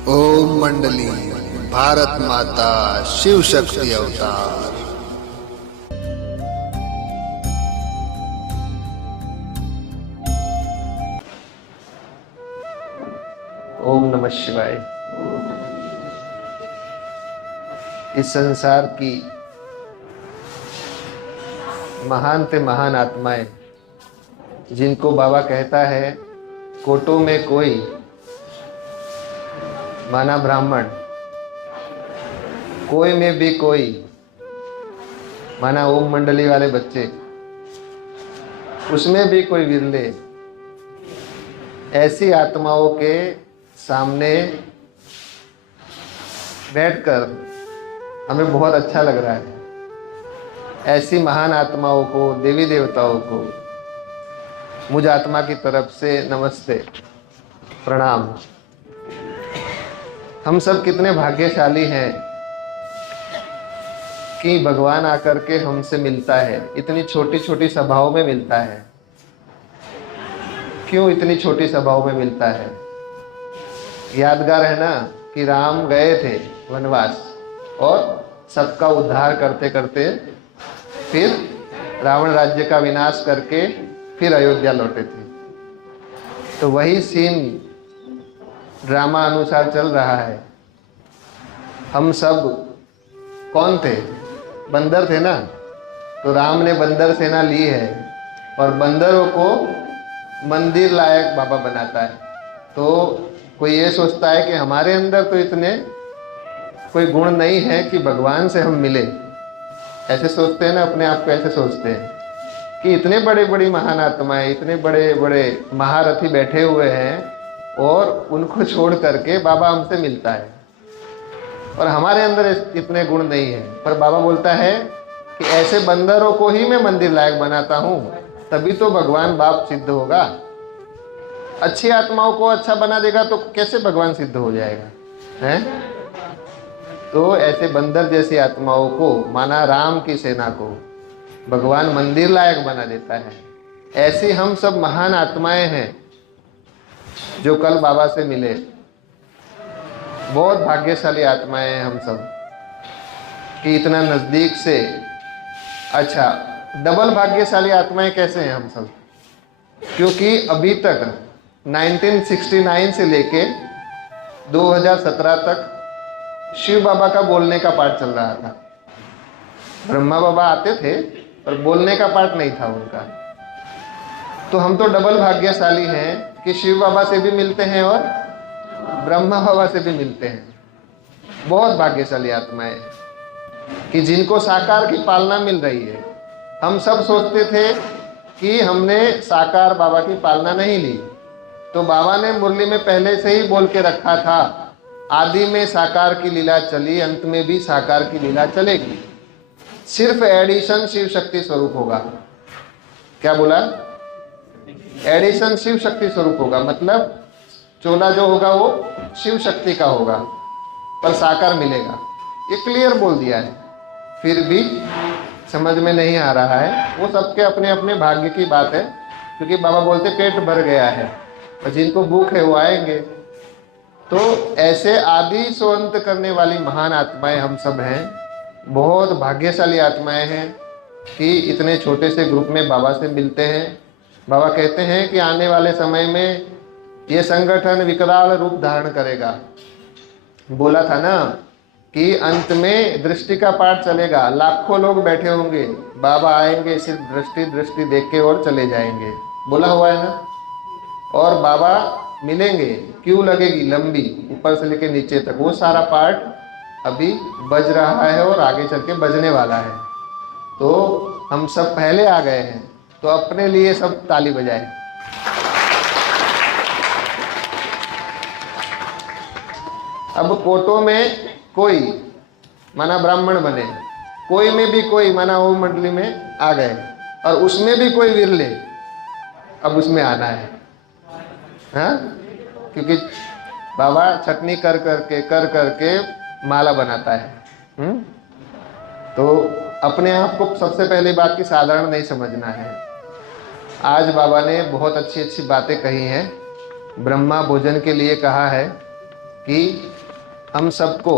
ओम मंडली भारत माता शिव शक्ति अवतार। ओम नमः शिवाय। इस संसार की महान से महान आत्माएं, जिनको बाबा कहता है कोटों में कोई, माना ब्राह्मण, कोई में भी कोई, माना ओम मंडली वाले बच्चे, उसमें भी कोई विरले, ऐसी आत्माओं के सामने बैठकर हमें बहुत अच्छा लग रहा है। ऐसी महान आत्माओं को, देवी देवताओं को मुझ आत्मा की तरफ से नमस्ते, प्रणाम। हम सब कितने भाग्यशाली हैं कि भगवान आकर के हमसे मिलता है। इतनी छोटी छोटी सभाओं में मिलता है। क्यों इतनी छोटी सभाओं में मिलता है? यादगार है ना कि राम गए थे वनवास और सबका उद्धार करते करते फिर रावण राज्य का विनाश करके फिर अयोध्या लौटे थे। तो वही सीन ड्रामा अनुसार चल रहा है। हम सब कौन थे? बंदर थे ना। तो राम ने बंदर सेना ली है और बंदरों को मंदिर लायक बाबा बनाता है। तो कोई ये सोचता है कि हमारे अंदर तो इतने कोई गुण नहीं है कि भगवान से हम मिले। ऐसे सोचते हैं ना, अपने आप को ऐसे सोचते हैं कि इतने बड़े बड़ी महान आत्माएं, इतने बड़े बड़े महारथी बैठे हुए हैं और उनको छोड़ करके बाबा हमसे मिलता है और हमारे अंदर इतने गुण नहीं है। पर बाबा बोलता है कि ऐसे बंदरों को ही मैं मंदिर लायक बनाता हूँ, तभी तो भगवान बाप सिद्ध होगा। अच्छी आत्माओं को अच्छा बना देगा तो कैसे भगवान सिद्ध हो जाएगा हैं? तो ऐसे बंदर जैसी आत्माओं को, माना राम की सेना को, भगवान मंदिर लायक बना देता है। ऐसी हम सब महान आत्माएं हैं जो कल बाबा से मिले। बहुत भाग्यशाली आत्माएं हैं हम सब कि इतना नजदीक से। अच्छा, डबल भाग्यशाली आत्माएं कैसे हैं हम सब? क्योंकि अभी तक 1969 से लेके 2017 तक शिव बाबा का बोलने का पाठ चल रहा था। ब्रह्मा बाबा आते थे पर बोलने का पाठ नहीं था उनका। तो हम तो डबल भाग्यशाली हैं कि शिव बाबा से भी मिलते हैं और ब्रह्मा बाबा से भी मिलते हैं। बहुत भाग्यशाली आत्माएं कि जिनको साकार की पालना मिल रही है। हम सब सोचते थे कि हमने साकार बाबा की पालना नहीं ली, तो बाबा ने मुरली में पहले से ही बोल के रखा था, आदि में साकार की लीला चली, अंत में भी साकार की लीला चलेगी। सिर्फ एडिशन शिव शक्ति स्वरूप होगा। क्या बोला? एडिशन शिव शक्ति स्वरूप होगा, मतलब चोला जो होगा वो शिव शक्ति का होगा, पर साकार मिलेगा। ये क्लियर बोल दिया है। फिर भी समझ में नहीं आ रहा है। वो सबके अपने अपने भाग्य की बात है, क्योंकि बाबा बोलते पेट भर गया है और जिनको भूख है वो आएंगे। तो ऐसे आदि सो अंत करने वाली महान आत्माएं हम सब हैं। बहुत भाग्यशाली आत्माएं हैं कि इतने छोटे से ग्रुप में बाबा से मिलते हैं। बाबा कहते हैं कि आने वाले समय में ये संगठन विकराल रूप धारण करेगा। बोला था ना कि अंत में दृष्टि का पाठ चलेगा, लाखों लोग बैठे होंगे, बाबा आएंगे, सिर्फ दृष्टि दृष्टि देख के और चले जाएंगे। बोला हुआ है ना। और बाबा मिलेंगे, क्यों लगेगी लंबी, ऊपर से लेके नीचे तक। वो सारा पाठ अभी बज रहा है और आगे चल के बजने वाला है। तो हम सब पहले आ गए हैं, तो अपने लिए सब ताली बजाएं। अब कोटों में कोई, माना ब्राह्मण बने, कोई में भी कोई, माना ओम मंडली में आ गए, और उसमें भी कोई विरले। अब उसमें आना है, हाँ? क्योंकि बाबा छटनी कर करके माला बनाता है। तो अपने आप को सबसे पहली बात की साधारण नहीं समझना है। आज बाबा ने बहुत अच्छी अच्छी बातें कही हैं। ब्रह्मा भोजन के लिए कहा है कि हम सबको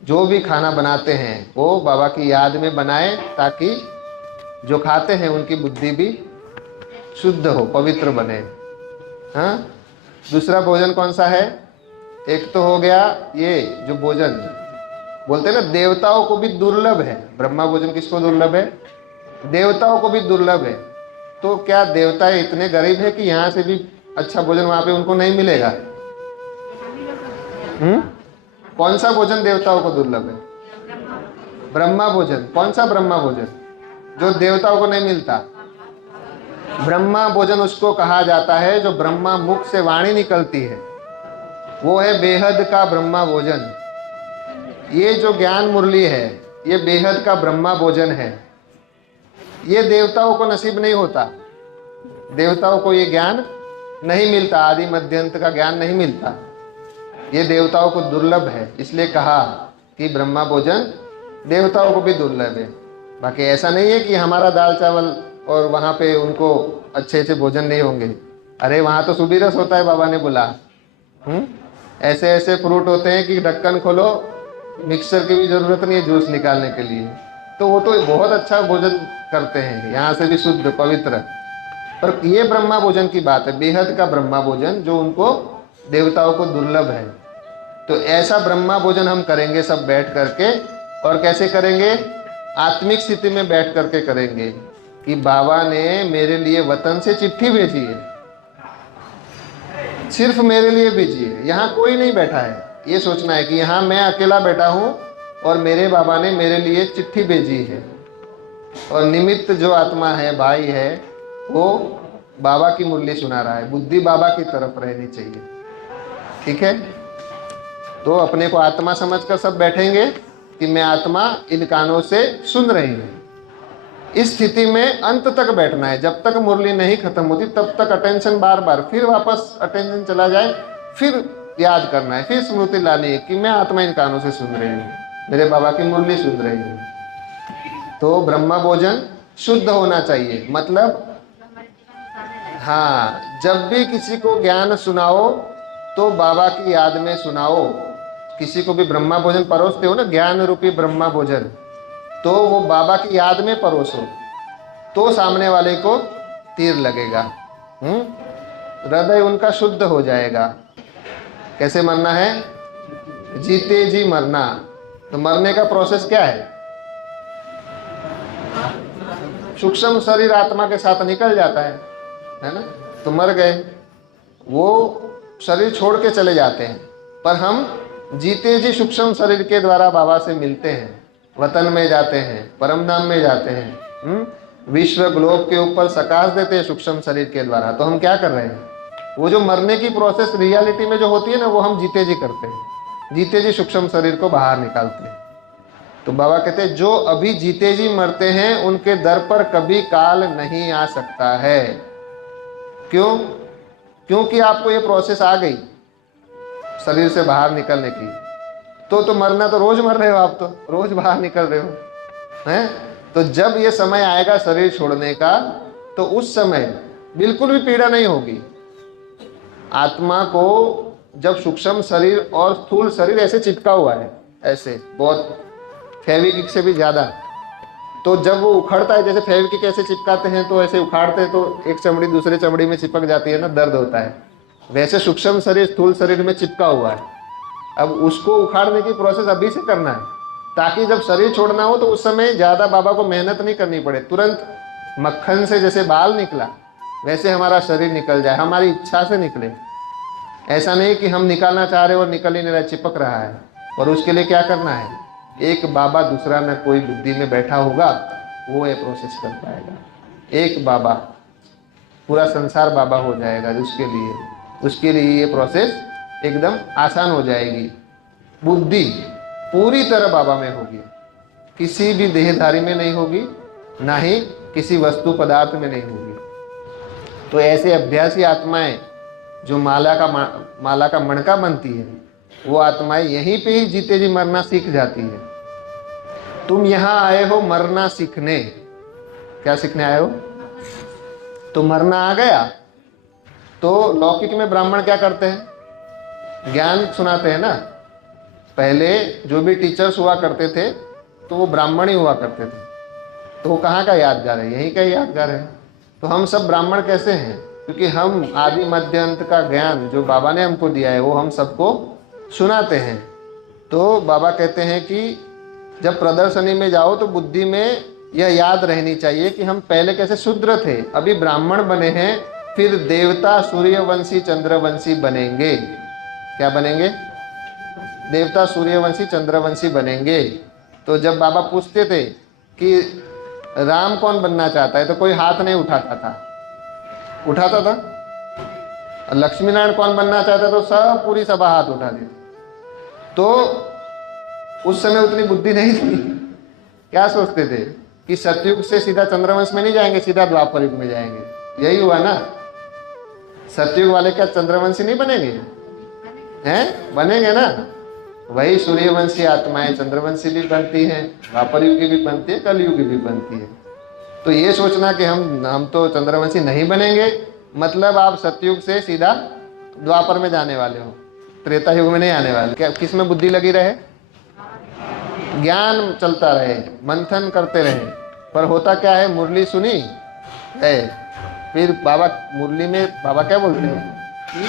जो भी खाना बनाते हैं वो बाबा की याद में बनाएं, ताकि जो खाते हैं उनकी बुद्धि भी शुद्ध हो, पवित्र बने। हाँ, दूसरा भोजन कौन सा है? एक तो हो गया ये जो भोजन बोलते हैं ना, देवताओं को भी दुर्लभ है। ब्रह्मा भोजन किसको दुर्लभ है? देवताओं को भी दुर्लभ है। तो क्या देवता इतने गरीब है कि यहाँ से भी अच्छा भोजन वहां पे उनको नहीं मिलेगा? कौन सा भोजन देवताओं को दुर्लभ है? ब्रह्मा भोजन। कौन सा ब्रह्मा भोजन जो देवताओं को नहीं मिलता? ब्रह्मा भोजन उसको कहा जाता है जो ब्रह्मा मुख से वाणी निकलती है, वो है बेहद का ब्रह्मा भोजन। ये जो ज्ञान मुरली है ये बेहद का ब्रह्मा भोजन है। ये देवताओं को नसीब नहीं होता, देवताओं को ये ज्ञान नहीं मिलता, आदि मध्य अंत का ज्ञान नहीं मिलता, ये देवताओं को दुर्लभ है। इसलिए कहा कि ब्रह्मा भोजन देवताओं को भी दुर्लभ है। बाकी ऐसा नहीं है कि हमारा दाल चावल और वहाँ पे उनको अच्छे अच्छे भोजन नहीं होंगे। अरे वहाँ तो सुबह रस होता है, बाबा ने बोला। ऐसे ऐसे फ्रूट होते हैं कि ढक्कन खोलो, मिक्सर की भी जरूरत नहीं है जूस निकालने के लिए। तो वो तो बहुत अच्छा भोजन करते हैं, यहाँ से भी शुद्ध पवित्र। पर ये ब्रह्मा भोजन की बात है, बेहद का ब्रह्मा भोजन जो उनको देवताओं को दुर्लभ है। तो ऐसा ब्रह्मा भोजन हम करेंगे सब बैठ करके। और कैसे करेंगे? आत्मिक स्थिति में बैठ करके करेंगे कि बाबा ने मेरे लिए वतन से चिट्ठी भेजी है, सिर्फ मेरे लिए भेजी है। यहाँ कोई नहीं बैठा है, ये सोचना है कि यहाँ मैं अकेला बैठा हूँ और मेरे बाबा ने मेरे लिए चिट्ठी भेजी है। और निमित्त जो आत्मा है, भाई है, वो बाबा की मुरली सुना रहा है। बुद्धि बाबा की तरफ रहनी चाहिए, ठीक है? तो अपने को आत्मा समझकर सब बैठेंगे कि मैं आत्मा इन कानों से सुन रही हूँ। इस स्थिति में अंत तक बैठना है, जब तक मुरली नहीं खत्म होती तब तक अटेंशन बार बार, फिर वापस अटेंशन चला जाए, फिर याद करना है, फिर स्मृति लानी है कि मैं आत्मा इन कानों से सुन रही हूँ, मेरे बाबा की मुरली सुन रही हूँ। तो ब्रह्मा भोजन शुद्ध होना चाहिए। मतलब हाँ, जब भी किसी को ज्ञान सुनाओ तो बाबा की याद में सुनाओ। किसी को भी ब्रह्मा भोजन परोसते हो ना, ज्ञान रूपी ब्रह्मा भोजन, तो वो बाबा की याद में परोसो, तो सामने वाले को तीर लगेगा। हृदय उनका शुद्ध हो जाएगा। कैसे मरना है? जीते जी मरना। तो मरने का प्रोसेस क्या है? सूक्ष्म शरीर आत्मा के साथ निकल जाता है ना? तो मर गए, वो शरीर छोड़ के चले जाते हैं। पर हम जीते जी सूक्ष्म शरीर के द्वारा बाबा से मिलते हैं, वतन में जाते हैं, परम धाम में जाते हैं, विश्व ग्लोब के ऊपर सकाश देते हैं सूक्ष्म शरीर के द्वारा। तो हम क्या कर रहे हैं? वो जो मरने की प्रोसेस रियलिटी में जो होती है ना, वो हम जीते जी करते हैं, जीते जी सूक्ष्म शरीर को बाहर निकालते हैं। तो बाबा कहते हैं जो अभी जीते जी मरते हैं उनके दर पर कभी काल नहीं आ सकता है। क्यों? क्योंकि आपको ये प्रोसेस आ गई शरीर से बाहर निकलने की। तो मरना तो रोज मर रहे हो, आप तो रोज बाहर निकल रहे हो, हैं? तो जब ये समय आएगा शरीर छोड़ने का, तो उस समय बिल्कुल भी पीड़ा नहीं होगी। आत्मा को जब सूक्ष्म शरीर और स्थूल शरीर ऐसे चिपका हुआ है, ऐसे बहुत फेविक्विक से भी ज्यादा, तो जब वो उखड़ता है, जैसे फेविक्विक ऐसे चिपकाते हैं तो ऐसे उखाड़ते हैं तो एक चमड़ी दूसरे चमड़ी में चिपक जाती है ना, दर्द होता है, वैसे सूक्ष्म शरीर स्थूल शरीर में चिपका हुआ है। अब उसको उखाड़ने की प्रोसेस अभी से करना है, ताकि जब शरीर छोड़ना हो तो उस समय ज़्यादा बाबा को मेहनत नहीं करनी पड़े। तुरंत मक्खन से जैसे बाल निकला वैसे हमारा शरीर निकल जाए, हमारी इच्छा से निकले। ऐसा नहीं कि हम निकालना चाह रहे और निकल ही नहीं रहा, चिपक रहा है। और उसके लिए क्या करना है? एक बाबा दूसरा न कोई बुद्धि में बैठा होगा वो ये प्रोसेस कर पाएगा। एक बाबा, पूरा संसार बाबा हो जाएगा। उसके लिए ये प्रोसेस एकदम आसान हो जाएगी। बुद्धि पूरी तरह बाबा में होगी, किसी भी देहधारी में नहीं होगी, ना ही किसी वस्तु पदार्थ में नहीं होगी। तो ऐसे अभ्यासी आत्माएं जो माला का मणका बनती है, वो आत्माएं यहीं पे ही जीते जी मरना सीख जाती है। तुम यहाँ आए हो मरना सीखने। क्या सीखने आए हो? तो मरना आ गया तो लौकिक में ब्राह्मण क्या करते हैं? ज्ञान सुनाते हैं ना। पहले जो भी टीचर्स हुआ करते थे तो वो ब्राह्मण ही हुआ करते थे, तो वो कहाँ का यादगार है? यहीं का ही यादगार है। तो हम सब ब्राह्मण कैसे हैं? क्योंकि हम आदि मध्य अंत का ज्ञान जो बाबा ने हमको दिया है वो हम सबको सुनाते हैं। तो बाबा कहते हैं कि जब प्रदर्शनी में जाओ तो बुद्धि में यह याद रहनी चाहिए कि हम पहले कैसे शूद्र थे, अभी ब्राह्मण बने हैं, फिर देवता सूर्यवंशी चंद्रवंशी बनेंगे। क्या बनेंगे? देवता सूर्यवंशी चंद्रवंशी बनेंगे। तो जब बाबा पूछते थे कि राम कौन बनना चाहता है तो कोई हाथ नहीं उठाता था, उठाता था। और लक्ष्मी नारायण कौन बनना चाहता तो सब पूरी सभा हाथ उठा दी। तो उस समय उतनी बुद्धि नहीं थी। क्या सोचते थे कि सतयुग से सीधा चंद्रवंश में नहीं जाएंगे, सीधा द्वापर युग में जाएंगे। यही हुआ ना। सतयुग वाले क्या चंद्रवंशी नहीं बनेंगे? हैं? बनेंगे ना। वही सूर्यवंशी आत्माएं चंद्रवंशी भी बनती हैं, द्वापर युग की भी बनती है, कलयुग की भी बनती है। तो ये सोचना कि हम तो चंद्रवंशी नहीं बनेंगे, मतलब आप सतयुग से सीधा द्वापर में जाने वाले हो, त्रेता युग में नहीं आने वाले। क्या किस में बुद्धि लगी रहे? ज्ञान चलता रहे, मंथन करते रहे। पर होता क्या है? मुरली सुनी है, फिर बाबा मुरली में बाबा क्या बोलते हैं कि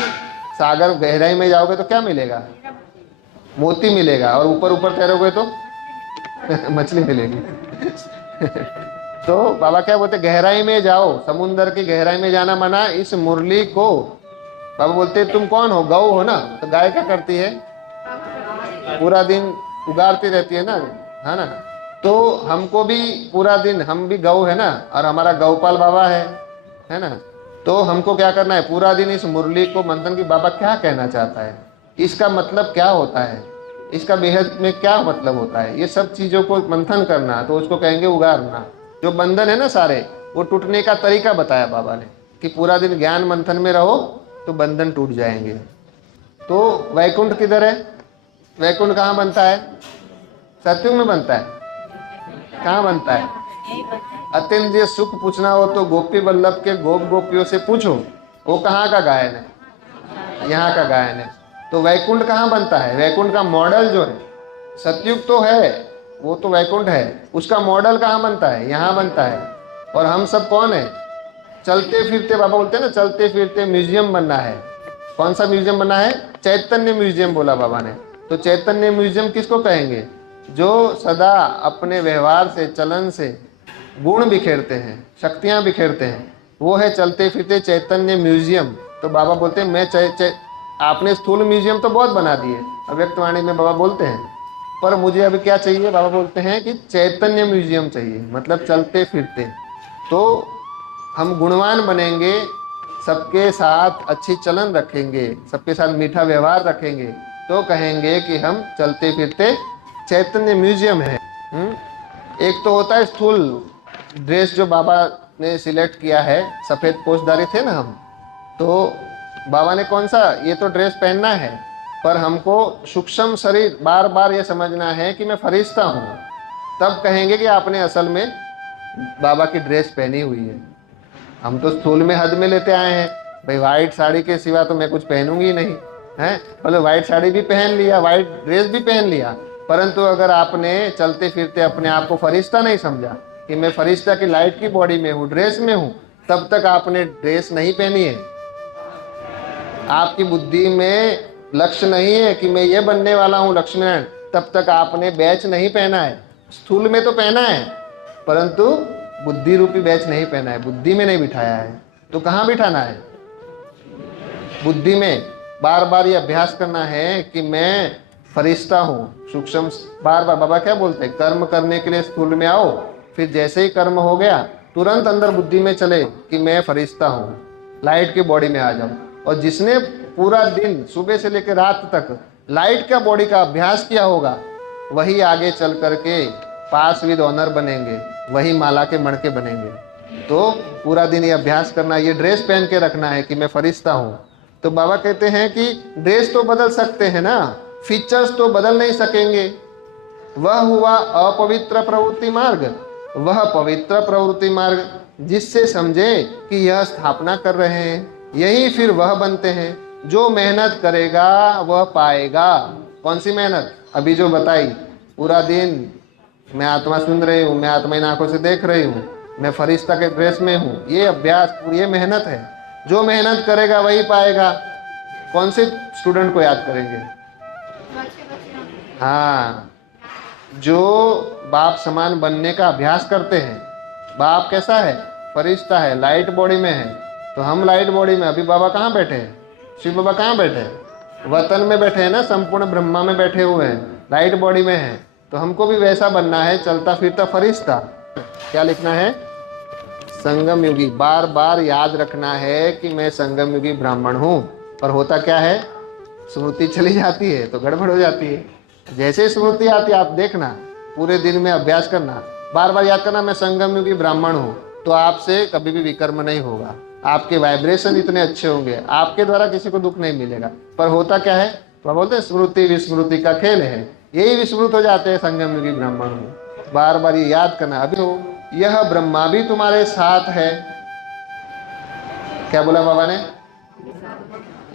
सागर गहराई में जाओगे तो क्या मिलेगा? मोती मिलेगा, और ऊपर ऊपर तैरोगे तो मछली मिलेगी। तो बाबा क्या बोलते? गहराई में जाओ, समुंदर की गहराई में जाना मना। इस मुरली को बाबा बोलते तुम कौन हो? गौ हो ना। तो गाय क्या करती है? पूरा दिन उगारती रहती है ना, है ना। तो हमको भी पूरा दिन, हम भी गौ है ना, और हमारा गौपाल बाबा है ना। तो हमको क्या करना है? पूरा दिन इस मुरली को मंथन की बाबा क्या कहना चाहता है, इसका मतलब क्या होता है, इसका बेहद में क्या मतलब होता है, ये सब चीज़ों को मंथन करना, तो उसको कहेंगे उगारना। जो बंधन है ना सारे, वो टूटने का तरीका बताया बाबा ने कि पूरा दिन ज्ञान मंथन में रहो तो बंधन टूट जाएंगे। तो वैकुंठ किधर है? वैकुंठ कहाँ बनता है? सतयुग में बनता है। कहाँ बनता है? अत्यंत सुख पूछना हो तो गोपी वल्लभ के गोप गोपियों से पूछो, वो कहाँ का गायन है? यहाँ का गायन है। तो वैकुंठ कहाँ बनता है? वैकुंठ का मॉडल जो है, सतयुग तो है, वो तो वैकुंठ है, उसका मॉडल कहाँ बनता है? यहाँ बनता है। और हम सब कौन है? चलते फिरते, बाबा बोलते हैं ना, चलते फिरते म्यूजियम बनना है। कौन सा म्यूजियम बनना है? चैतन्य म्यूजियम बोला बाबा ने। तो चैतन्य म्यूजियम किसको कहेंगे? जो सदा अपने व्यवहार से, चलन से गुण बिखेरते हैं, शक्तियाँ बिखेरते हैं, वो है चलते फिरते चैतन्य म्यूजियम। तो बाबा बोलते हैं मैं आपने स्थूल म्यूजियम तो बहुत बना दिए, अव्यक्तवाणी में बाबा बोलते हैं, पर मुझे अभी क्या चाहिए? बाबा बोलते हैं कि चैतन्य म्यूजियम चाहिए, मतलब चलते फिरते। तो हम गुणवान बनेंगे, सबके साथ अच्छी चलन रखेंगे, सबके साथ मीठा व्यवहार रखेंगे, तो कहेंगे कि हम चलते फिरते चैतन्य म्यूजियम है। एक तो होता है स्थूल ड्रेस जो बाबा ने सिलेक्ट किया है, सफ़ेद पोशधारी थे ना हम, तो बाबा ने कौन सा ये तो ड्रेस पहनना है, पर हमको सूक्ष्म शरीर बार बार ये समझना है कि मैं फरिश्ता हूँ, तब कहेंगे कि आपने असल में बाबा की ड्रेस पहनी हुई है। हम तो स्थूल में हद में लेते आए हैं, भाई वाइट साड़ी के सिवा तो मैं कुछ पहनूंगी नहीं, है मतलब वाइट साड़ी भी पहन लिया, वाइट ड्रेस भी पहन लिया, परंतु अगर आपने चलते फिरते अपने आप को फरिश्ता नहीं समझा कि मैं फरिश्ता की लाइट की बॉडी में हूँ, ड्रेस में हूँ, तब तक आपने ड्रेस नहीं पहनी है। आपकी बुद्धि में लक्ष्य नहीं है कि मैं ये बनने वाला हूँ लक्ष्मीनारायण, तब तक आपने बैच नहीं पहना है। स्थूल में तो पहना है, परंतु बुद्धि रूपी बैच नहीं पहना है, बुद्धि में नहीं बिठाया है। तो कहाँ बिठाना है? बुद्धि में बार बार ये अभ्यास करना है कि मैं फरिश्ता हूँ, सूक्ष्म। बार बार बाबा क्या बोलते हैं? कर्म करने के लिए स्थूल में आओ, फिर जैसे ही कर्म हो गया तुरंत अंदर बुद्धि में चले कि मैं फरिश्ता हूँ, लाइट की बॉडी में आ जाऊँ। और जिसने पूरा दिन सुबह से लेकर रात तक लाइट का बॉडी का अभ्यास किया होगा, वही आगे चल करके पास विद ऑनर बनेंगे, वही माला के मणके बनेंगे। तो पूरा दिन ये अभ्यास करना, ये ड्रेस पहन के रखना है कि मैं फरिश्ता हूँ। तो बाबा कहते हैं कि ड्रेस तो बदल सकते हैं ना, फीचर्स तो बदल नहीं सकेंगे। वह हुआ अपवित्र प्रवृत्ति मार्ग, वह पवित्र प्रवृत्ति मार्ग जिससे समझे कि यह स्थापना कर रहे हैं, यही फिर वह बनते हैं जो मेहनत करेगा वह पाएगा। कौन सी मेहनत? अभी जो बताई, पूरा दिन मैं आत्मा सुन रही हूँ, मैं आत्मा इन आंखों से देख रही हूँ, मैं फरिश्ता के ड्रेस में हूँ, ये अभ्यास, ये मेहनत है। जो मेहनत करेगा वही पाएगा। कौन से स्टूडेंट को याद करेंगे? हाँ, जो बाप समान बनने का अभ्यास करते हैं। बाप कैसा है? फरिश्ता है, लाइट बॉडी में है। तो हम लाइट बॉडी में, अभी बाबा कहाँ बैठे हैं? शिव बाबा कहाँ बैठे हैं? वतन में बैठे हैं ना, संपूर्ण ब्रह्मा में बैठे हुए हैं, लाइट बॉडी में है। तो हमको भी वैसा बनना है, चलता फिरता फरिश्ता। क्या लिखना है? संगम युगी। बार बार याद रखना है कि मैं संगम युगी ब्राह्मण हूँ। पर होता क्या है, स्मृति चली जाती है तो गड़बड़ हो जाती है। जैसे ही स्मृति आती है, आप देखना, पूरे दिन में अभ्यास करना, बार बार याद करना मैं संगम युगी ब्राह्मण हूँ, तो आपसे कभी भी विकर्म नहीं होगा। आपके वाइब्रेशन इतने अच्छे होंगे, आपके द्वारा किसी को दुख नहीं मिलेगा। पर होता क्या है, तो बोलते हैं स्मृति विस्मृति का खेल है, यही विस्मृत हो जाते हैं संगम युगी ब्राह्मण हूँ। बार बार ये याद करना। अभी हो, यह ब्रह्मा भी तुम्हारे साथ है। क्या बोला बाबा ने?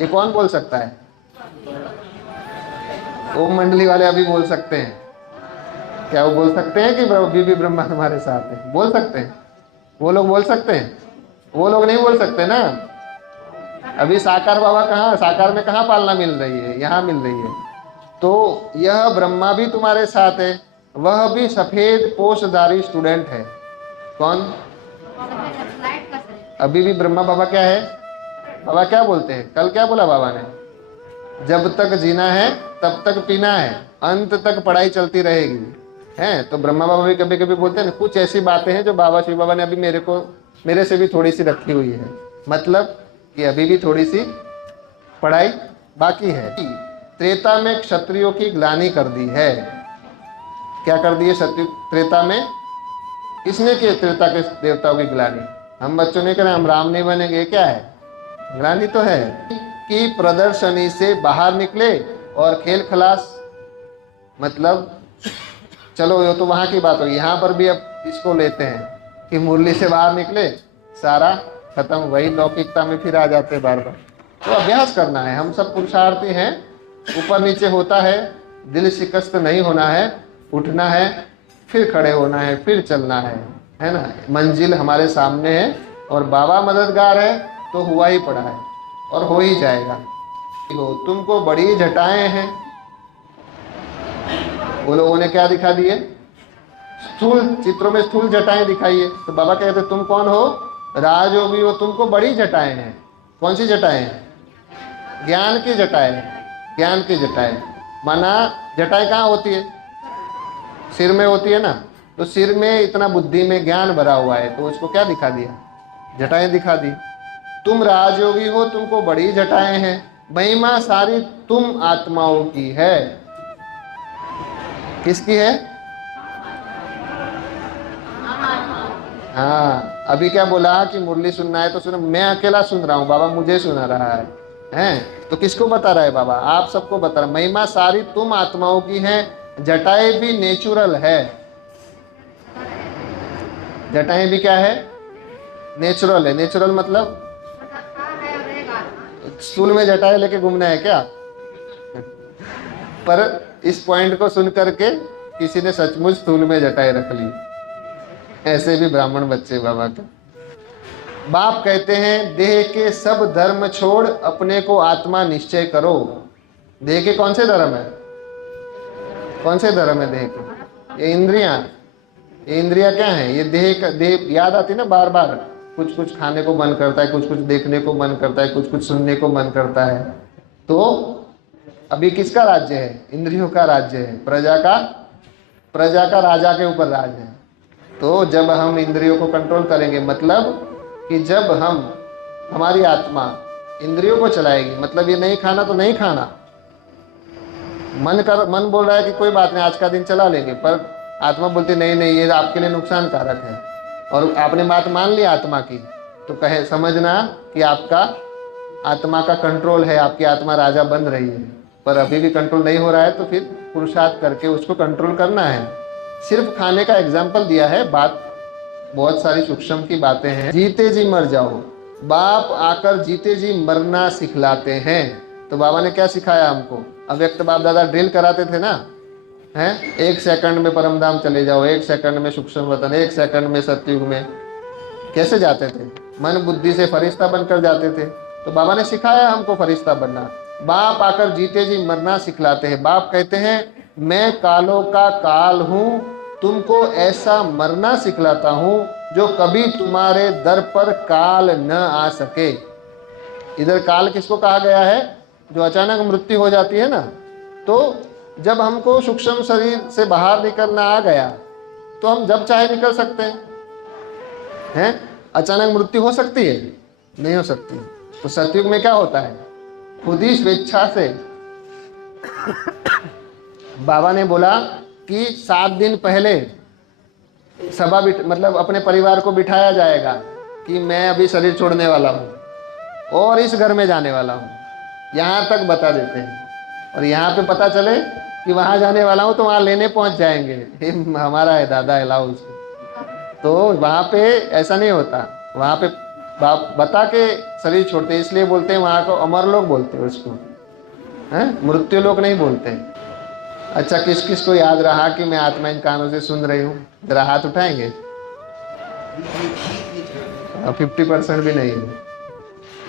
ये कौन बोल सकता है? ओम मंडली वाले अभी बोल सकते हैं। क्या वो बोल सकते हैं कि अभी भी ब्रह्मा तुम्हारे साथ है? बोल सकते हैं, वो लोग बोल सकते हैं। वो लोग नहीं बोल सकते ना। अभी साकार बाबा कहाँ, साकार में कहाँ पालना मिल रही है? यहाँ मिल रही है। तो यह ब्रह्मा भी तुम्हारे साथ है, वह भी सफेद पोषधारी स्टूडेंट है। कौन? अभी भी ब्रह्मा बाबा क्या है? बाबा क्या बोलते हैं? कल क्या बोला बाबा ने? जब तक जीना है तब तक पीना है, अंत तक पढ़ाई चलती रहेगी। है तो ब्रह्मा बाबा भी कभी कभी बोलते हैं ना, कुछ ऐसी बातें हैं जो बाबा शिव बाबा ने अभी मेरे से भी थोड़ी सी रखी हुई है। मतलब कि अभी भी थोड़ी सी पढ़ाई बाकी है। त्रेता में क्षत्रियों की ग्लानि कर दी है। क्या कर दी है त्रेता में? किसने किए त्रेता के देवताओं की ग्लानि? हम बच्चों ने करें, हम राम नहीं बनेंगे, क्या है? ग्लानि तो है कि प्रदर्शनी से बाहर निकले और खेल खलास, मतलब चलो ये तो वहां की बात होगी। यहाँ पर भी अब इसको लेते हैं कि मुरली से बाहर निकले, सारा खत्म, वही लौकिकता में फिर आ जाते बार बार। तो अभ्यास करना है, हम सब पुरुषार्थी हैं। ऊपर नीचे होता है, दिल शिकस्त नहीं होना है, उठना है, फिर खड़े होना है, फिर चलना है ना। मंजिल हमारे सामने है और बाबा मददगार है तो हुआ ही पड़ा है और हो ही जाएगा। तुमको बड़ी जटाएं हैं। वो लोगों ने क्या दिखा दिए? स्थूल चित्रों में स्थूल जटाएं दिखाई है। तो बाबा कहते तुम कौन हो? राजयोगी हो, तुमको बड़ी जटाएं हैं। कौन सी जटाएं हैं? ज्ञान की जटाएं। ज्ञान की जटाएं माना जटाएं कहाँ होती है? सिर में होती है ना। तो सिर में इतना बुद्धि में ज्ञान भरा हुआ है, तो उसको क्या दिखा दिया? जटाएं दिखा दी। तुम राजयोगी हो, तुमको बड़ी जटाएं हैं, महिमा सारी तुम आत्माओं की है। किसकी है? हाँ, अभी क्या बोला कि मुरली सुनना है तो सुनो। मैं अकेला सुन रहा हूँ, बाबा मुझे सुना रहा है, हैं? तो किसको बता रहा है बाबा? आप सबको बता रहा है। महिमा सारी तुम आत्माओं की है, जटाएं भी नेचुरल है। जटाएं भी क्या है? नेचुरल है। नेचुरल मतलब स्कूल में जटाएं लेके घूमना है क्या? पर इस पॉइंट को सुन करके किसी ने सचमुच स्थूल में जटाएं रख ली। ऐसे भी ब्राह्मण बच्चे बाबा के। बाप कहते हैं देह के सब धर्म छोड़ अपने को आत्मा निश्चय करो। देह के कौन से धर्म है? कौन से धर्म है देह के? ये इंद्रियां। ये इंद्रियां क्या है? ये देह का, देह याद आती ना बार बार। कुछ कुछ खाने को मन करता है, कुछ कुछ देखने को मन करता है, कुछ कुछ सुनने को मन करता है। तो अभी किसका राज्य है? इंद्रियों का राज्य है। प्रजा का राजा के ऊपर राज है। तो जब हम इंद्रियों को कंट्रोल करेंगे, मतलब कि जब हमारी आत्मा इंद्रियों को चलाएगी, मतलब ये नहीं खाना तो नहीं खाना, मन बोल रहा है कि कोई बात नहीं आज का दिन चला लेंगे, पर आत्मा बोलती नहीं नहीं ये आपके लिए नुकसान कारक है, और आपने बात मान ली आत्मा की, तो कहे समझना कि आपका आत्मा का कंट्रोल है, आपकी आत्मा राजा बन रही है। पर अभी भी कंट्रोल नहीं हो रहा है तो फिर पुरुषार्थ करके उसको कंट्रोल करना है। सिर्फ खाने का एग्जाम्पल दिया है, बात बहुत सारी सूक्ष्म की बातें हैं। जीते जी मर जाओ, बाप आकर जीते जी मरना सिखलाते हैं। तो बाबा ने क्या सिखाया हमको? अव्यक्त बाप दादा ड्रिल कराते थे ना, हैं? 1 सेकंड में परमधाम चले जाओ, 1 सेकंड में सूक्ष्म वतन, 1 सेकंड में सतयुग में। कैसे जाते थे? मन बुद्धि से फरिश्ता बनकर जाते थे। तो बाबा ने सिखाया हमको फरिश्ता बनना। बाप आकर जीते जी मरना सिखलाते हैं। बाप कहते हैं मैं कालों का काल हूं, तुमको ऐसा मरना सिखलाता हूं जो कभी तुम्हारे दर पर काल न आ सके। इधर काल किसको कहा गया है? जो अचानक मृत्यु हो जाती है ना, तो जब हमको सूक्ष्म शरीर से बाहर निकलना आ गया तो हम जब चाहे निकल सकते हैं। अचानक मृत्यु हो सकती है? नहीं हो सकती। तो सतयुग में क्या होता है? खुद ही स्वेच्छा से बाबा ने बोला कि 7 दिन पहले सभा मतलब अपने परिवार को बिठाया जाएगा कि मैं अभी शरीर छोड़ने वाला हूँ और इस घर में जाने वाला हूँ, यहाँ तक बता देते हैं। और यहाँ पे पता चले कि वहाँ जाने वाला हूँ तो वहाँ लेने पहुँच जाएंगे, ये हमारा है, दादा अलाउ। तो वहाँ पे ऐसा नहीं होता, वहाँ पे बाप बता के शरीर छोड़ते, इसलिए बोलते हैं वहाँ को अमर लोग बोलते हैं उसको, हैं? मृत्यु लोग नहीं बोलते। अच्छा, किस किस को याद रहा कि मैं आत्मा इन कानों से सुन रही हूँ? जरा हाथ उठाएंगे। 50% भी नहीं है।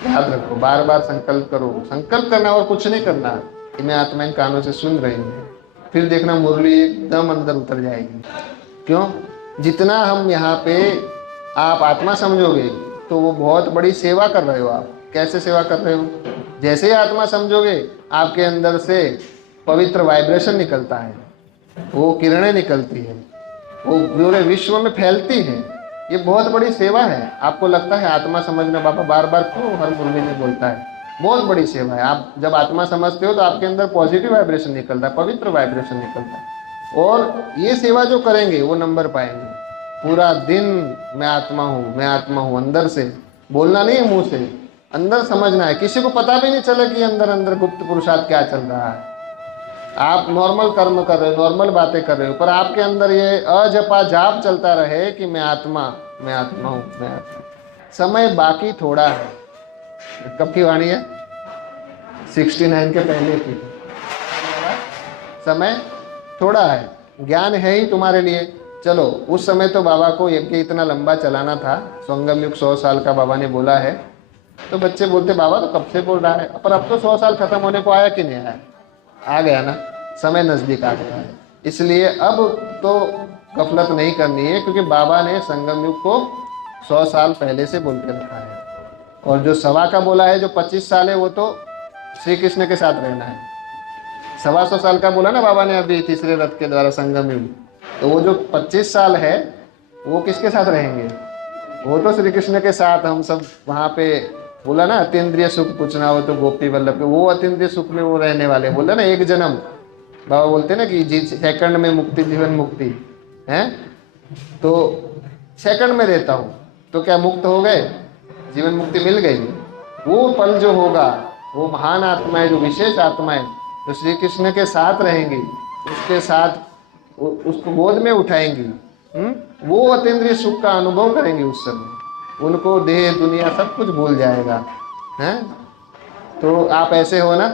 याद रखो, बार बार संकल्प करो। संकल्प करना और कुछ नहीं करना कि मैं आत्मा इन कानों से सुन रही हूँ। फिर देखना मुरली एकदम अंदर उतर जाएगी। क्यों? जितना हम यहाँ पे आप आत्मा समझोगे तो वो बहुत बड़ी सेवा कर रहे हो आप। कैसे सेवा कर रहे हो? जैसे ही आत्मा समझोगे आपके अंदर से पवित्र वाइब्रेशन निकलता है, वो किरणें निकलती है, वो पूरे विश्व में फैलती है। ये बहुत बड़ी सेवा है। आपको लगता है आत्मा समझना बाबा बार बार क्यों हर मुरली में बोलता है? बहुत बड़ी सेवा है। आप जब आत्मा समझते हो तो आपके अंदर पॉजिटिव वाइब्रेशन निकलता है, पवित्र वाइब्रेशन निकलता है। और ये सेवा जो करेंगे वो नंबर पाएंगे। पूरा दिन मैं आत्मा हूँ, मैं आत्मा हूँ, अंदर से बोलना नहीं है, मुंह से, अंदर समझना है। किसी को पता भी नहीं चला कि अंदर अंदर गुप्त पुरुषार्थ क्या चल रहा है। आप नॉर्मल कर्म कर रहे हो, नॉर्मल बातें कर रहे हो, पर आपके अंदर ये अजपा जाप चलता रहे कि मैं आत्मा हूँ, मैं आत्मा। समय बाकी थोड़ा है। कब की वाणी है? 69 के पहले की। समय थोड़ा है, ज्ञान है ही तुम्हारे लिए। चलो, उस समय तो बाबा को यज्ञ इतना लंबा चलाना था। संगम युग 100 साल का बाबा ने बोला है। तो बच्चे बोलते बाबा तो कब से बोल रहा है, पर अब तो 100 साल खत्म होने को आया कि नहीं आया? आ गया ना, समय नजदीक आ गया है। इसलिए अब तो गफलत नहीं करनी है, क्योंकि बाबा ने संगम युग को 100 साल पहले से बोल के रखा है। और जो 125 का बोला है, जो 25 साल है, वो तो श्री कृष्ण के साथ रहना है। 125 साल का बोला ना बाबा ने अभी तीसरे रथ के द्वारा संगम युग, तो वो जो 25 साल है वो किसके साथ रहेंगे? वो तो श्री कृष्ण के साथ। हम सब वहाँ पे बोला ना अतीन्द्रिय सुख पूछना हो तो गोपी वल्लभ, वो अतीन्द्रिय सुख में वो रहने वाले। बोला ना एक जन्म, बाबा बोलते ना कि सेकंड में मुक्ति, जीवन मुक्ति है। तो सेकंड में रहता हूँ तो क्या मुक्त हो गए? जीवन मुक्ति मिल गई। वो पल जो होगा, वो महान आत्मा है, जो विशेष आत्मा है, जो श्री कृष्ण के साथ रहेंगी, उसके साथ उसको गोद में उठाएंगी, वो अतीन्द्रिय सुख का अनुभव करेंगे। उस समय उनको देह दुनिया सब कुछ भूल जाएगा, हैं? तो आप ऐसे हो ना,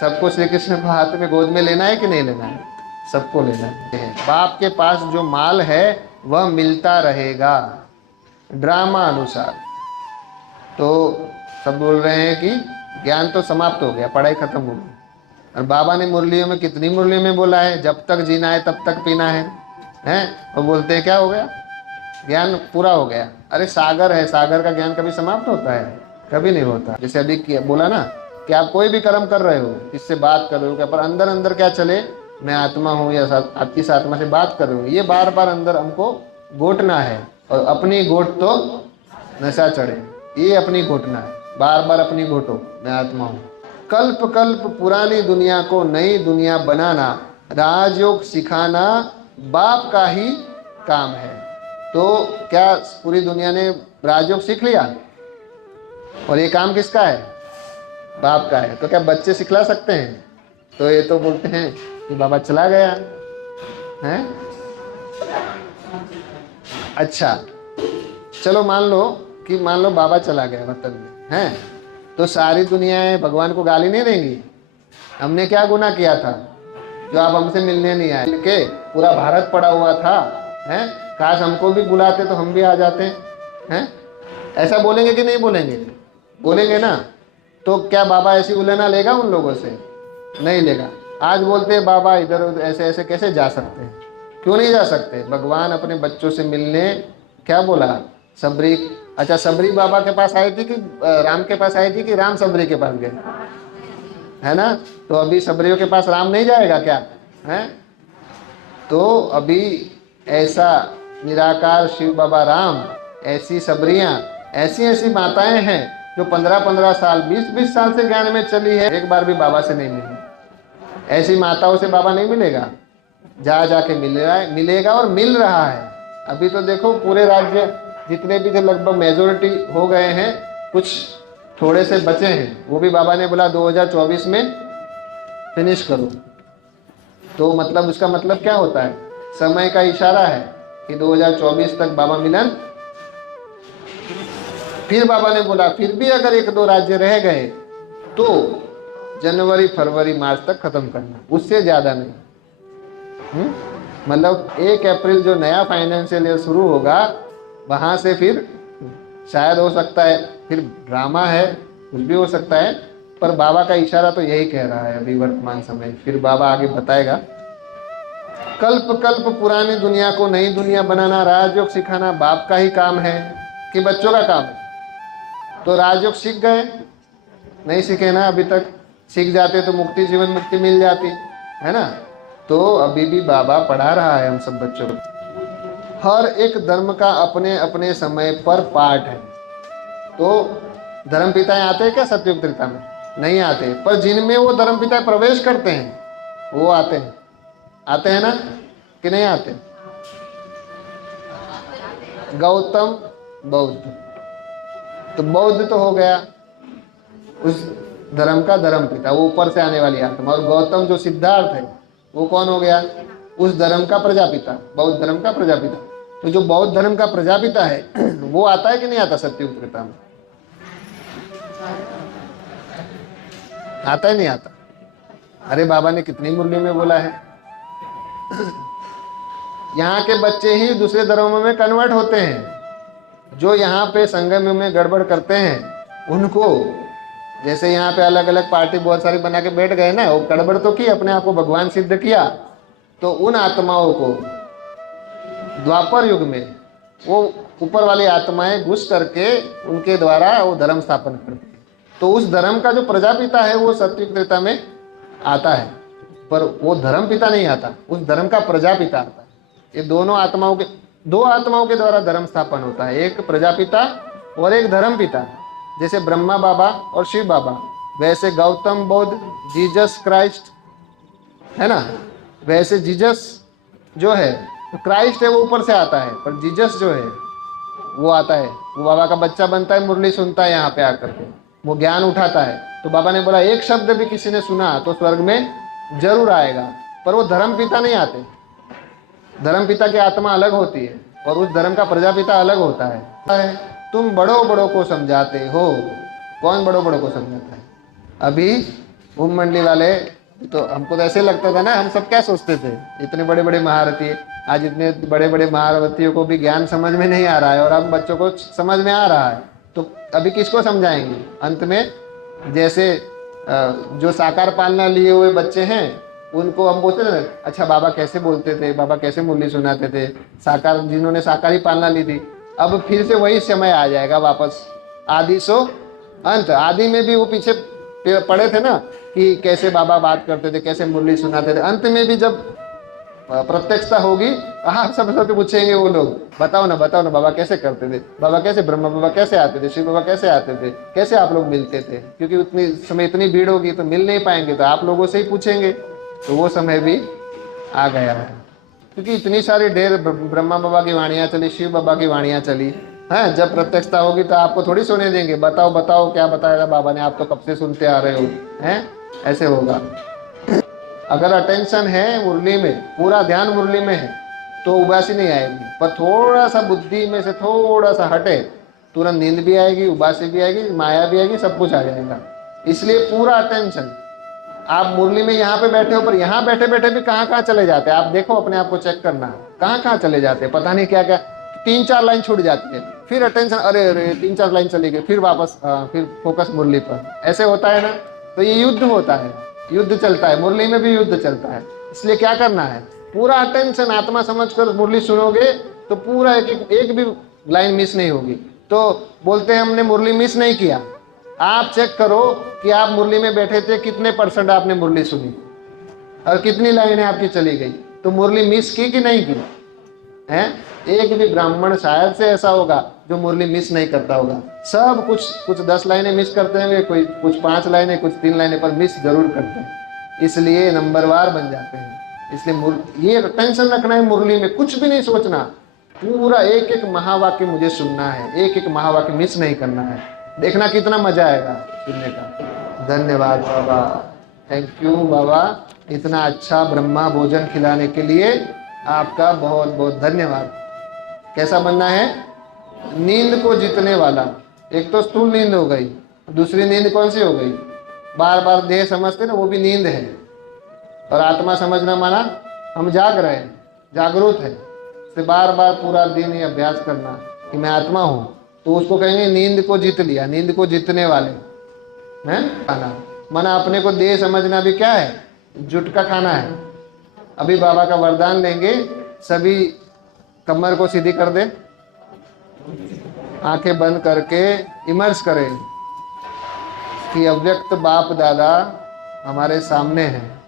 सबको श्री कृष्ण को हाथ में गोद में लेना है कि नहीं लेना है? सबको लेना है। बाप के पास जो माल है वह मिलता रहेगा, ड्रामा अनुसार। तो सब बोल रहे हैं कि ज्ञान तो समाप्त हो गया, पढ़ाई खत्म हो गई। और बाबा ने मुरलियों में, कितनी मुरलियों में बोला है, जब तक जीना है तब तक पीना है, हैं? और बोलते हैं क्या हो गया? ज्ञान पूरा हो गया। अरे सागर है, सागर का ज्ञान कभी समाप्त होता है? कभी नहीं होता। जैसे अभी बोला ना कि आप कोई भी कर्म कर रहे हो, किससे बात कर रहे हो, क्या पर अंदर अंदर क्या चले, मैं आत्मा हूँ या आप किस आत्मा से बात कर रहे हो, ये बार बार अंदर हमको घोटना है। और अपनी घोट तो नशा चढ़े, ये अपनी घोटना है, बार बार अपनी घोटो, मैं आत्मा हूँ। कल्प कल्प पुरानी दुनिया को नई दुनिया बनाना, राजयोग सिखाना बाप का ही काम है। तो क्या पूरी दुनिया ने राजयोग सीख लिया? और ये काम किसका है? बाप का है। तो क्या बच्चे सिखला सकते हैं? तो ये तो बोलते हैं कि बाबा चला गया है। अच्छा, चलो मान लो कि मान लो बाबा चला गया वतन में, हैं, तो सारी दुनिया भगवान को गाली नहीं देंगी, हमने क्या गुनाह किया था जो आप हमसे मिलने नहीं आए, के पूरा भारत पड़ा हुआ था, हैं, काश हमको भी बुलाते तो हम भी आ जाते हैं। ऐसा बोलेंगे कि नहीं बोलेंगे? बोलेंगे ना। तो क्या बाबा ऐसी उलझना लेगा उन लोगों से? नहीं लेगा। आज बोलते हैं बाबा इधर उधर ऐसे ऐसे कैसे जा सकते हैं? क्यों नहीं जा सकते? भगवान अपने बच्चों से मिलने क्या बोला? सबरी, अच्छा सबरी बाबा के पास आई थी कि राम के पास आई थी कि राम सबरी के पास गए? है ना? तो अभी सबरियों के पास राम नहीं जाएगा क्या? है? तो अभी ऐसा निराकार शिव बाबा राम, ऐसी सबरियां, ऐसी ऐसी माताएं हैं जो 15-15 साल 20-20 साल से ज्ञान में चली है, एक बार भी बाबा से नहीं मिली। ऐसी माताओं से बाबा नहीं मिलेगा? जा जाके मिल रहा है, मिलेगा और मिल रहा है। अभी तो देखो पूरे राज्य जितने भी थे लगभग मेजोरिटी हो गए हैं, कुछ थोड़े से बचे हैं, वो भी बाबा ने बोला 2024 में फिनिश करो। तो मतलब उसका मतलब क्या होता है? समय का इशारा है कि 2024 तक बाबा मिलन। फिर बाबा ने बोला फिर भी अगर 1-2 राज्य रह गए तो जनवरी फरवरी मार्च तक खत्म करना, उससे ज्यादा नहीं। मतलब 1 अप्रैल जो नया फाइनेंशियल ईयर शुरू होगा वहां से फिर शायद हो सकता है फिर ड्रामा है, कुछ भी हो सकता है, पर बाबा का इशारा तो यही कह रहा है अभी वर्तमान समय। फिर बाबा आगे बताएगा। कल्प कल्प पुरानी दुनिया को नई दुनिया बनाना, राजयोग सिखाना बाप का ही काम है कि बच्चों का काम है? तो राजयोग सीख गए? नहीं सीखे ना अभी तक। सीख जाते तो मुक्ति, जीवन मुक्ति मिल जाती, है ना? तो अभी भी बाबा पढ़ा रहा है हम सब बच्चों को। हर एक धर्म का अपने अपने समय पर पाठ है। तो धर्म पिताएं आते हैं क्या सतयुग त्रेता में? नहीं आते, पर जिनमें वो धर्म पिता प्रवेश करते हैं वो आते हैं। आते हैं ना कि नहीं आते? गौतम बौद्ध, तो बौद्ध तो हो गया उस धर्म का धर्म पिता, वो ऊपर से आने वाली आत्मा। और गौतम जो सिद्धार्थ है वो कौन हो गया? उस धर्म का प्रजापिता, बौद्ध धर्म का प्रजापिता। तो जो बौद्ध धर्म का प्रजापिता है वो आता है कि नहीं आता सतयुग त्रेता में? आता है नहीं आता? अरे बाबा ने कितनी मुरली में बोला है। यहाँ के बच्चे ही दूसरे धर्मों में कन्वर्ट होते हैं। जो यहाँ पे संगम में गड़बड़ करते हैं उनको, जैसे यहाँ पे अलग अलग पार्टी बहुत सारी बना के बैठ गए ना, वो गड़बड़ तो की, अपने आप को भगवान सिद्ध किया, तो उन आत्माओं को द्वापर युग में वो ऊपर वाली आत्माएं घुस करके उनके द्वारा वो धर्म स्थापन करती है। तो उस धर्म का जो प्रजापिता है वो सतयुग त्रेता में आता है, पर वो धर्म पिता नहीं आता, उस धर्म का प्रजापिता आता है। ये दोनों आत्माओं के, 2 आत्माओं के द्वारा धर्म स्थापन होता है, एक प्रजापिता और एक धर्म पिता। जैसे ब्रह्मा बाबा और शिव बाबा, वैसे गौतम बुद्ध, जीसस क्राइस्ट, है ना? वैसे जीसस जो है, तो क्राइस्ट है वो ऊपर से आता है, पर जीसस जो है वो आता है, वो बाबा का बच्चा बनता है, मुरली सुनता है यहाँ पे आकर के, वो ज्ञान उठाता है। तो बाबा ने बोला एक शब्द भी किसी ने सुना तो स्वर्ग में जरूर आएगा। पर वो धर्म पिता नहीं आते, धर्म पिता की आत्मा अलग होती है और उस धर्म का प्रजापिता अलग होता है। तुम बड़ों बड़ों को समझाते हो। कौन बड़ों बड़ों को समझाता है? अभी ओम मंडली वाले, तो हमको तो ऐसे लगता था ना, हम सब क्या सोचते थे, इतने बड़े बड़े महारथी, आज इतने बड़े बड़े महारथियों को भी ज्ञान समझ में नहीं आ रहा है और अब बच्चों को समझ में आ रहा है, तो अभी किसको समझाएंगे? अंत में जैसे जो साकार पालना लिए हुए बच्चे हैं उनको हम बोलते थे, अच्छा बाबा कैसे बोलते थे, बाबा कैसे मुरली सुनाते थे, साकार, जिन्होंने साकारी पालना ली थी। अब फिर से वही समय आ जाएगा वापस, आदि सो अंत। आदि में भी वो पीछे पड़े थे ना कि कैसे बाबा बात करते थे, कैसे मुरली सुनाते थे। अंत में भी जब प्रत्यक्षता होगी, आप सबसे पूछेंगे वो लोग, बताओ ना बाबा कैसे करते थे, बाबा कैसे, ब्रह्मा बाबा कैसे आते थे, शिव बाबा कैसे आते थे, कैसे आप लोग मिलते थे? क्योंकि उतनी समय इतनी भीड़ होगी तो मिल नहीं पाएंगे, तो आप लोगों से ही पूछेंगे। तो वो समय भी आ गया है, क्योंकि इतनी सारी ढेर ब्रह्मा बाबा की वाणियाँ चली, शिव बाबा की वाणियाँ चली है। जब प्रत्यक्षता होगी तो आपको थोड़ी सुने देंगे, बताओ बताओ क्या बताया बाबा ने, आप तो कब से सुनते आ रहे हो, हैं? ऐसे होगा। अगर अटेंशन है मुरली में, पूरा ध्यान मुरली में है, तो उबासी नहीं आएगी। पर थोड़ा सा बुद्धि में से थोड़ा सा हटे तुरंत नींद भी आएगी, उबासी भी आएगी, माया भी आएगी, सब कुछ आ जाएगा। इसलिए पूरा अटेंशन। आप मुरली में यहाँ पे बैठे हो, पर यहाँ बैठे बैठे भी कहाँ कहाँ चले जाते हैं आप देखो, अपने आप को चेक करना, कहाँ कहाँ चले जाते हैं, पता नहीं क्या क्या, 3-4 लाइन छूट जाती है, फिर अटेंशन, अरे अरे 3-4 लाइन चली गई, फिर वापस फिर फोकस मुरली पर। ऐसे होता है ना, तो ये युद्ध होता है, युद्ध चलता है, मुरली में भी युद्ध चलता है। इसलिए क्या करना है, पूरा अटेंशन आत्मा समझकर मुरली सुनोगे तो पूरा एक भी लाइन मिस नहीं होगी। तो बोलते हैं हमने मुरली मिस नहीं किया। आप चेक करो कि आप मुरली में बैठे थे, कितने % आपने मुरली सुनी और कितनी लाइनें आपकी चली गई। तो मुरली मिस की कि नहीं की है? एक भी ब्राह्मण शायद से ऐसा होगा जो मुरली मिस नहीं करता होगा। सब कुछ 10 लाइनें मिस करते हैं, कोई कुछ 5 लाइनें, कुछ 3 लाइनें, पर मिस जरूर करते हैं, इसलिए नंबरवार बन जाते हैं। इसलिए ये टेंशन रखना है, मुरली में कुछ भी नहीं सोचना, पूरा एक एक महावाक्य मुझे सुनना है, एक एक महावाक्य मिस नहीं करना है। देखना कितना मजा आएगा सुनने का। धन्यवाद बाबा, थैंक यू बाबा, इतना अच्छा ब्रह्मा भोजन खिलाने के लिए आपका बहुत बहुत धन्यवाद। कैसा बनना है? नींद को जीतने वाला। एक तो स्थूल नींद हो गई, दूसरी नींद कौन सी हो गई? बार बार देह समझते ना, वो भी नींद है। और आत्मा समझना माना हम जाग रहे हैं, जागरूक है, से बार बार पूरा दिन ये अभ्यास करना कि मैं आत्मा हूँ, तो उसको कहेंगे नींद को जीत लिया, नींद को जीतने वाले हैं। खाना माना अपने को देह समझना भी क्या है? जुट का खाना है। अभी बाबा का वरदान लेंगे, सभी कमर को सीधी कर दे, आंखें बंद करके इमर्स करें कि अव्यक्त बाप दादा हमारे सामने हैं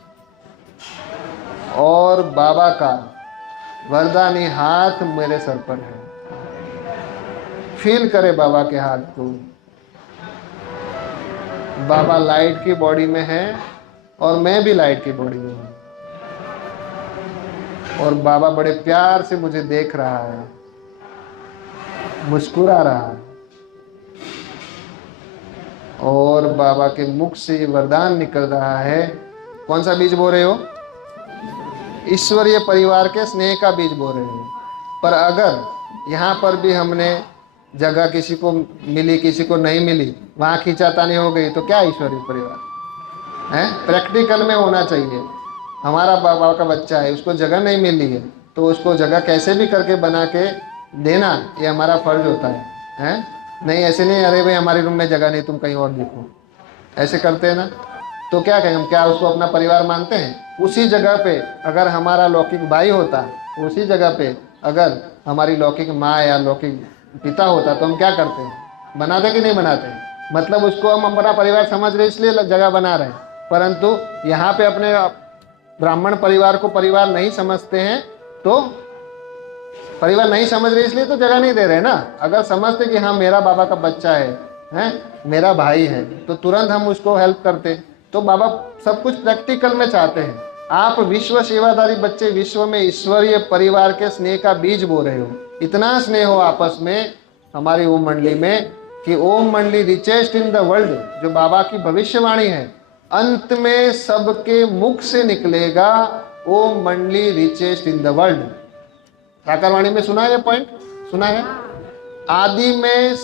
और बाबा का वरदानी हाथ मेरे सर पर है। फील करे बाबा के हाथ को। बाबा लाइट की बॉडी में है और मैं भी लाइट की बॉडी में हूं, और बाबा बड़े प्यार से मुझे देख रहा है, मुस्कुरा रहा है, और बाबा के मुख से ये वरदान निकल रहा है। कौन सा बीज बो रहे हो? ईश्वरीय परिवार के स्नेह का बीज बो रहे हो। पर अगर यहाँ पर भी हमने जगह किसी को मिली, किसी को नहीं मिली, वहाँ खींचातानी हो गई, तो क्या ईश्वरीय परिवार है? प्रैक्टिकल में होना चाहिए। हमारा बाबा का बच्चा है, उसको जगह नहीं मिली है, तो उसको जगह कैसे भी करके बना के देना, ये हमारा फर्ज होता है? नहीं ऐसे नहीं, अरे भाई हमारे रूम में जगह नहीं, तुम कहीं और देखो, ऐसे करते हैं ना, तो क्या कहें हम? क्या उसको अपना परिवार मानते हैं? उसी जगह पे अगर हमारा लौकिक भाई होता, उसी जगह पे अगर हमारी लौकिक माँ या लौकिक पिता होता, तो हम क्या करते हैं? बनाते कि नहीं बनाते? मतलब उसको हम अपना परिवार समझ रहे इसलिए जगह बना रहे हैं, परंतु यहाँ पे अपने ब्राह्मण परिवार को परिवार नहीं समझते हैं, तो परिवार नहीं समझ रहे इसलिए तो जगह नहीं दे रहे ना। अगर समझते कि हाँ मेरा बाबा का बच्चा है, मेरा भाई है, तो तुरंत हम उसको हेल्प करते। तो बाबा सब कुछ प्रैक्टिकल में चाहते हैं। आप विश्व सेवाधारी बच्चे विश्व में ईश्वरीय परिवार के स्नेह का बीज बो रहे हो। इतना स्नेह हो आपस में हमारी ओम मंडली में कि ओम मंडली रिचेस्ट इन द वर्ल्ड, जो बाबा की भविष्यवाणी है, अंत में सबके मुख से निकलेगा, ओम मंडली रिचेस्ट इन द वर्ल्ड। साकारवाणी में सुना है ये पॉइंट? सुना है? आदि में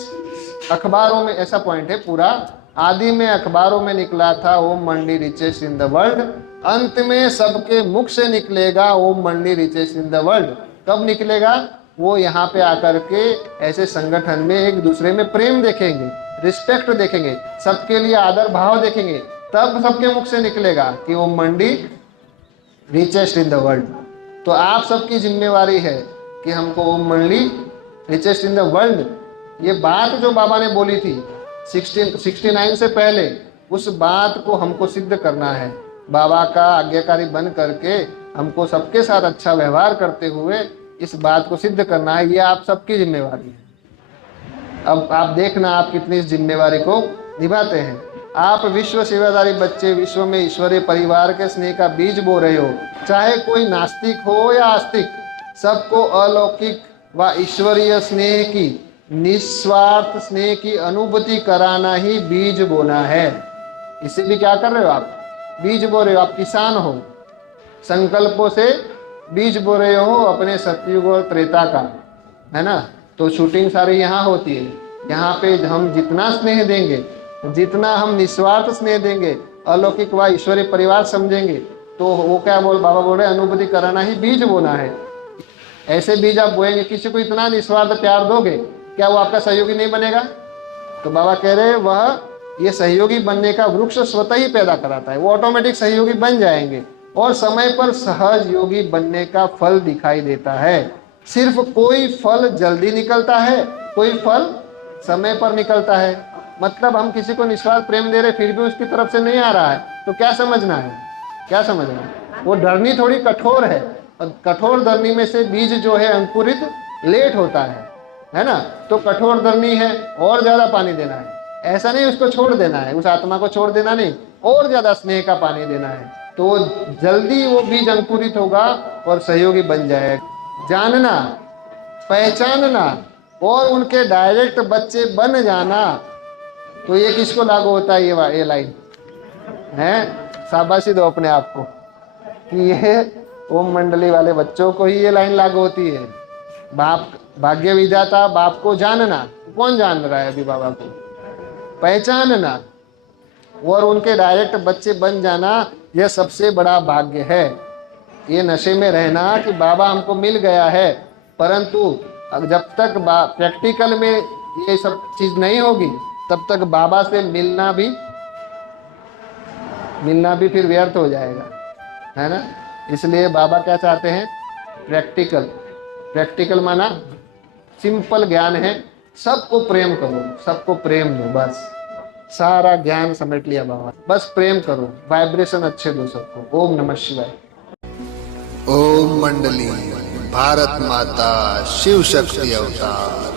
अखबारों में ऐसा पॉइंट है पूरा, आदि में अखबारों में निकला था ओम मंडली रिचेस्ट इन द वर्ल्ड, अंत में सबके मुख से निकलेगा ओम मंडली रिचेस्ट इन द वर्ल्ड। कब निकलेगा? वो यहाँ पे आकर के ऐसे संगठन में एक दूसरे में प्रेम देखेंगे, रिस्पेक्ट देखेंगे, सबके लिए आदर भाव देखेंगे, तब सबके मुख से निकलेगा कि ओम मंडली रिचेस्ट इन द वर्ल्ड। तो आप सबकी जिम्मेवारी है कि हमको ओम मंडली रिचेस्ट इन द वर्ल्ड, ये बात जो बाबा ने बोली थी 69 से पहले, उस बात को हमको सिद्ध करना है। बाबा का आज्ञाकारी बन करके हमको सबके साथ अच्छा व्यवहार करते हुए इस बात को सिद्ध करना है। ये आप सबकी जिम्मेवारी है। अब आप देखना आप कितनी इस जिम्मेवारी को निभाते हैं। आप विश्व सेवाधारी बच्चे विश्व में ईश्वरीय परिवार के स्नेह का बीज बो रहे हो। चाहे कोई नास्तिक हो या आस्तिक, सबको अलौकिक व ईश्वरीय स्नेह की, निस्वार्थ स्नेह की अनुभूति कराना ही बीज बोना है। इसे भी क्या कर रहे हो आप? बीज बो रहे हो। आप किसान हो, संकल्पों से बीज बो रहे हो अपने सतयुग और त्रेता का, है ना। तो शूटिंग सारी यहाँ होती है, यहाँ पे हम जितना स्नेह देंगे, जितना हम निस्वार्थ स्नेह देंगे, अलौकिक व ईश्वरीय परिवार समझेंगे, तो वो क्या बाबा बोल रहे अनुभूति कराना ही बीज बोना है। ऐसे बीज आप बोएंगे, किसी को इतना निस्वार्थ प्यार दोगे, क्या वो आपका सहयोगी नहीं बनेगा? तो बाबा कह रहे वह ये सहयोगी बनने का वृक्ष स्वतः ही पैदा कराता है, वो ऑटोमेटिक सहयोगी बन जाएंगे और समय पर सहज योगी बनने का फल दिखाई देता है। सिर्फ कोई फल जल्दी निकलता है, कोई फल समय पर निकलता है। मतलब हम किसी को निस्वार्थ प्रेम दे रहे फिर भी उसकी तरफ से नहीं आ रहा है, तो क्या समझना है? क्या समझना है? वो धरनी थोड़ी कठोर है, और कठोर धरनी में से बीज जो है अंकुरित लेट होता है ना? तो कठोर धरनी है, और ज्यादा पानी देना है, ऐसा नहीं उसको छोड़ देना है, उस आत्मा को छोड़ देना नहीं, और ज्यादा स्नेह का पानी देना है, तो जल्दी वो बीज अंकुरित होगा और सहयोगी बन जाएगा। जानना, पहचानना और उनके डायरेक्ट बच्चे बन जाना, तो ये किसको लागू होता है? ये लाइन है, शाबाशी दो अपने आप को कि ये ओम मंडली वाले बच्चों को ही ये लाइन लागू होती है। बाप भाग्य विधाता, बाप को जानना, कौन जान रहा है अभी बाबा को? पहचानना और उनके डायरेक्ट बच्चे बन जाना, यह सबसे बड़ा भाग्य है। ये नशे में रहना कि बाबा हमको मिल गया है, परंतु जब तक प्रैक्टिकल में ये सब चीज नहीं होगी, तब तक बाबा से मिलना भी फिर व्यर्थ हो जाएगा, है ना? इसलिए बाबा क्या चाहते हैं? प्रैक्टिकल माना सिंपल ज्ञान है, सबको प्रेम करो, सबको प्रेम दो, बस सारा ज्ञान समेट लिया बाबा। बस प्रेम करो, वाइब्रेशन अच्छे दो सबको। ओम नमः शिवाय। ओम मंडली भारत माता शिव शक्ति अवतार।